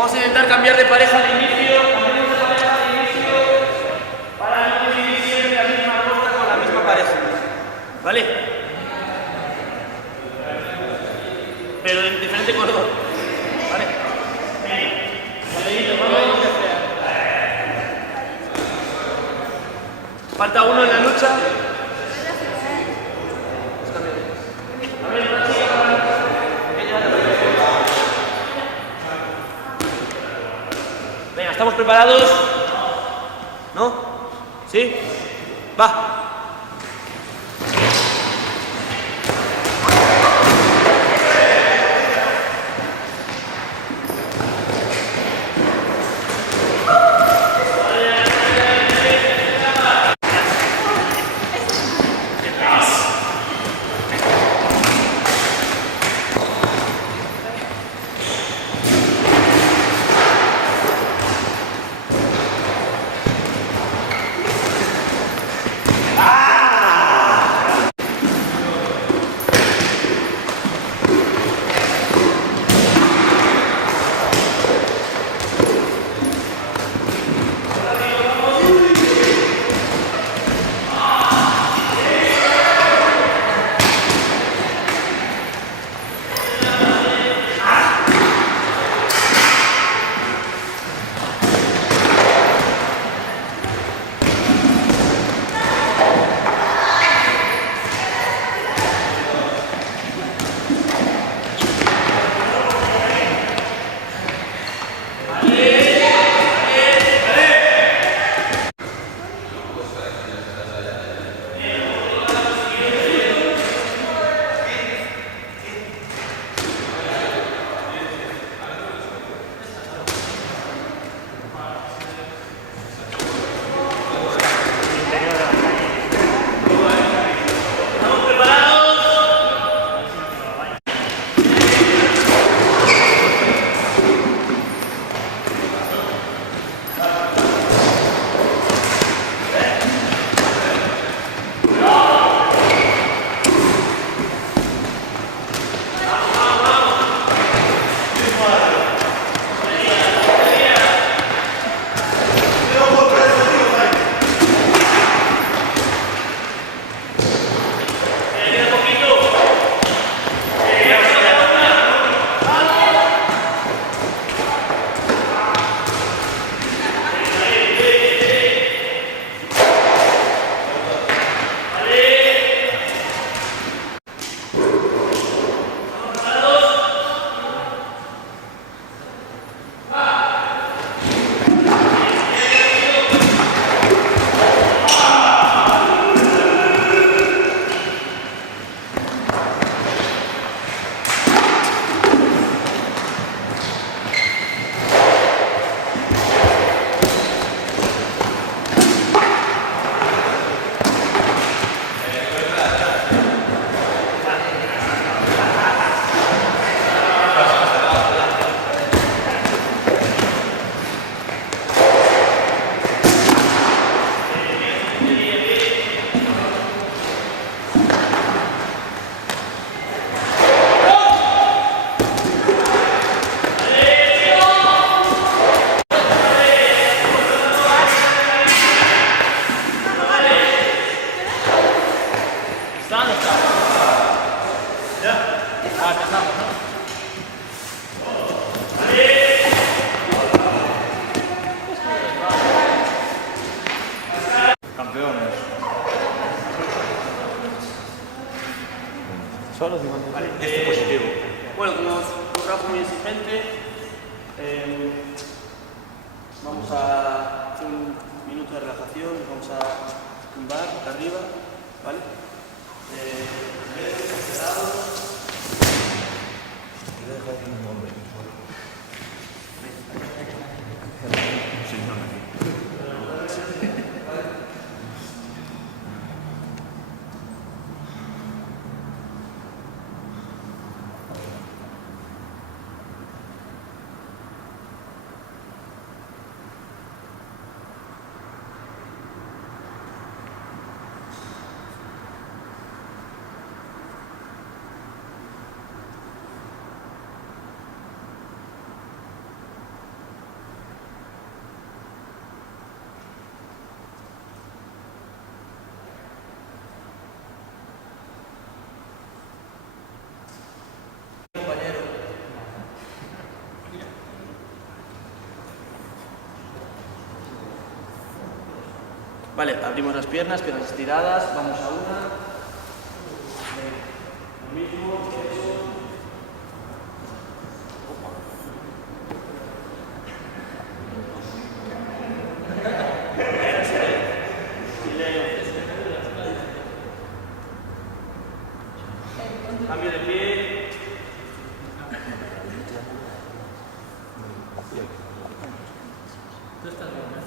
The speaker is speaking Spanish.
Vamos a intentar cambiar de pareja al inicio, cambiamos de pareja al inicio para no coincidir siempre la misma ruta con la misma pareja. ¿Vale? Pero en diferente color. ¿Vale? Falta uno en la lucha. Venga, ¿estamos preparados? ¿No? ¿Sí? Va. Campeones. Solo Vale, este positivo. Bueno, como un trabajo muy exigente, vamos a hacer un minuto de relajación, vamos a tumbar boca arriba, ¿vale? Vale, abrimos las piernas estiradas, vamos a una. Lo mismo, eso. Cambio de pie. Tú estás bien, ¿no?